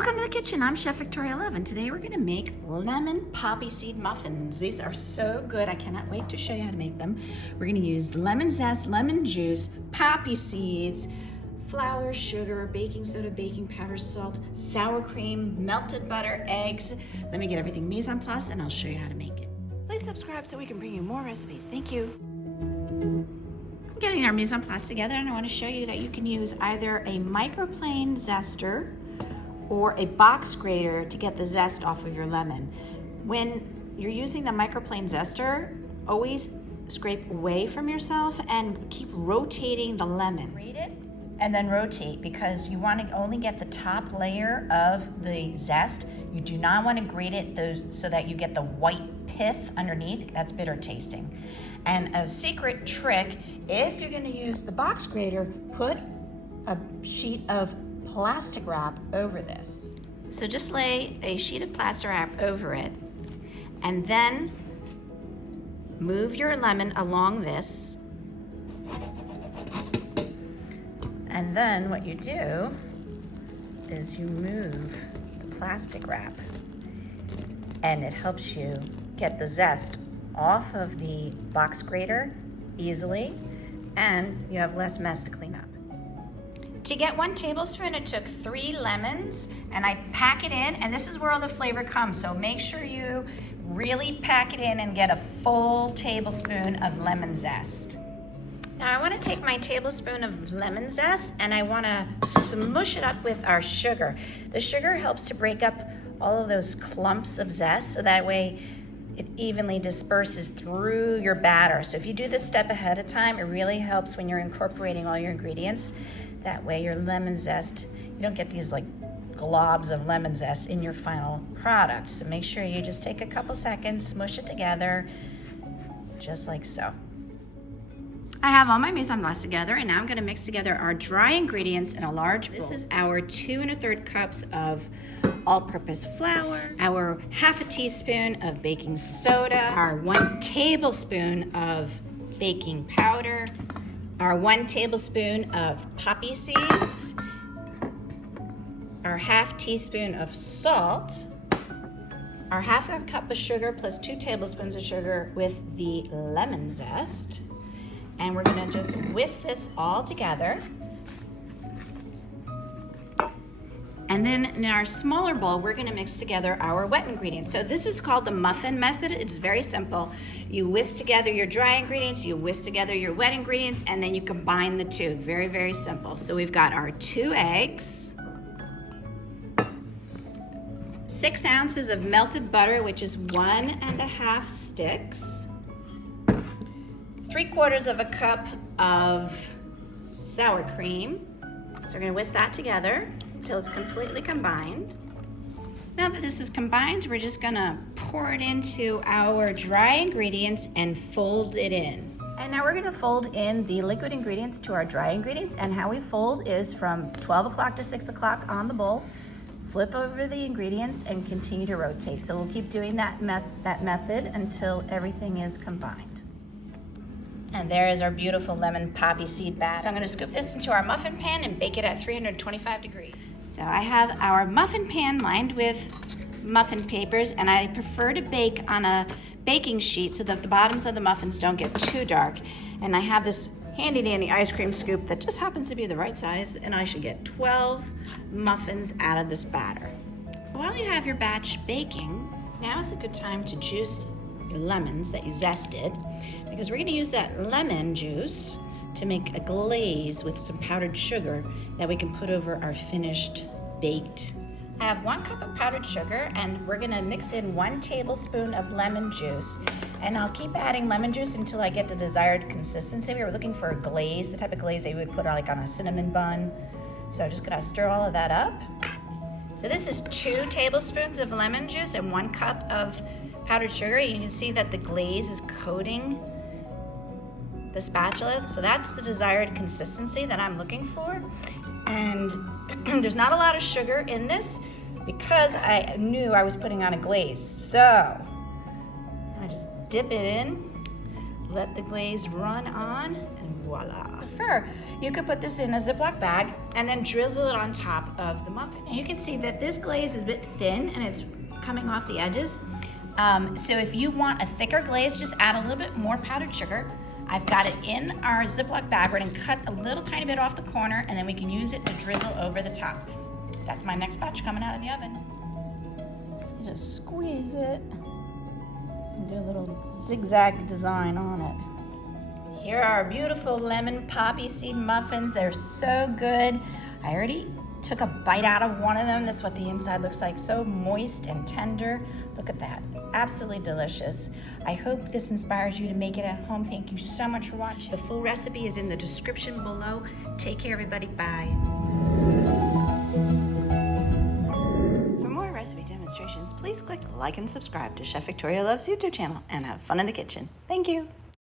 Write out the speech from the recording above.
Welcome to the kitchen. I'm Chef Victoria Love, and today we're going to make lemon poppy seed muffins. These are so good. I cannot wait to show you how to make them. We're going to use lemon zest, lemon juice, poppy seeds, flour, sugar, baking soda, baking powder, salt, sour cream, melted butter, eggs. Let me get everything mise en place and I'll show you how to make it. Please subscribe so we can bring you more recipes. Thank you. I'm getting our mise en place together, and I want to show you that you can use either a microplane zester or a box grater to get the zest off of your lemon. When you're using the microplane zester, always scrape away from yourself and keep rotating the lemon. Grate it and then rotate, because you want to only get the top layer of the zest. You do not want to grate it so that you get the white pith underneath. That's bitter tasting. And a secret trick, if you're going to use the box grater, put a sheet of plastic wrap over this. So just lay a sheet of plastic wrap over it, and then move your lemon along this. And then what you do is you move the plastic wrap, and it helps you get the zest off of the box grater easily, and you have less mess to clean up. To get 1 tablespoon, it took 3 lemons, and I pack it in, and this is where all the flavor comes. So make sure you really pack it in and get a full tablespoon of lemon zest. Now I want to take my tablespoon of lemon zest and I want to smush it up with our sugar. The sugar helps to break up all of those clumps of zest, so that way it evenly disperses through your batter. So if you do this step ahead of time, it really helps when you're incorporating all your ingredients. That way your lemon zest, you don't get these like globs of lemon zest in your final product. So make sure you just take a couple seconds, smush it together, just like so. I have all my mise en place together, and now I'm gonna mix together our dry ingredients in a large bowl. This is our 2 1/3 cups of all-purpose flour, our 1/2 teaspoon of baking soda, our 1 tablespoon of baking powder, our 1 tablespoon of poppy seeds, our 1/2 teaspoon of salt, our 1/2 cup of sugar plus 2 tablespoons of sugar with the lemon zest. And we're gonna just whisk this all together. And then in our smaller bowl, we're gonna mix together our wet ingredients. So this is called the muffin method. It's very simple. You whisk together your dry ingredients, you whisk together your wet ingredients, and then you combine the two. Very, very simple. So we've got our 2 eggs, 6 ounces of melted butter, which is 1 1/2 sticks, 3/4 of a cup of sour cream. So we're gonna whisk that together until it's completely combined. Now that this is combined, we're just gonna pour it into our dry ingredients and fold it in. And now we're gonna fold in the liquid ingredients to our dry ingredients, and how we fold is from 12 o'clock to 6 o'clock on the bowl. Flip over the ingredients and continue to rotate. So we'll keep doing that method until everything is combined. And there is our beautiful lemon poppy seed batter. So I'm gonna scoop this into our muffin pan and bake it at 325 degrees. So I have our muffin pan lined with muffin papers, and I prefer to bake on a baking sheet so that the bottoms of the muffins don't get too dark. And I have this handy dandy ice cream scoop that just happens to be the right size, and I should get 12 muffins out of this batter. While you have your batch baking, now is the good time to juice your lemons that you zested, because we're going to use that lemon juice to make a glaze with some powdered sugar that we can put over our finished baked. I have 1 cup of powdered sugar, and we're going to mix in 1 tablespoon of lemon juice, and I'll keep adding lemon juice until I get the desired consistency. We were looking for a glaze, the type of glaze that you would put like on a cinnamon bun. So I'm just going to stir all of that up. So this is 2 tablespoons of lemon juice and 1 cup of powdered sugar. You can see that the glaze is coating the spatula. So that's the desired consistency that I'm looking for. And there's not a lot of sugar in this because I knew I was putting on a glaze. So I just dip it in, let the glaze run on, and voila. Prefer, you could put this in a Ziploc bag and then drizzle it on top of the muffin. And you can see that this glaze is a bit thin and it's coming off the edges. So if you want a thicker glaze, just add a little bit more powdered sugar. I've got it in our Ziploc bag. We're gonna cut a little tiny bit off the corner and then we can use it to drizzle over the top. That's my next batch coming out of the oven. So you just squeeze it and do a little zigzag design on it. Here are our beautiful lemon poppy seed muffins. They're so good. I already took a bite out of one of them. That's what the inside looks like. So moist and tender. Look at that. Absolutely delicious. I hope this inspires you to make it at home. Thank you so much for watching. The full recipe is in the description below. Take care, everybody. Bye. For more recipe demonstrations, please click like and subscribe to Chef Victoria Loves YouTube channel and have fun in the kitchen. Thank you.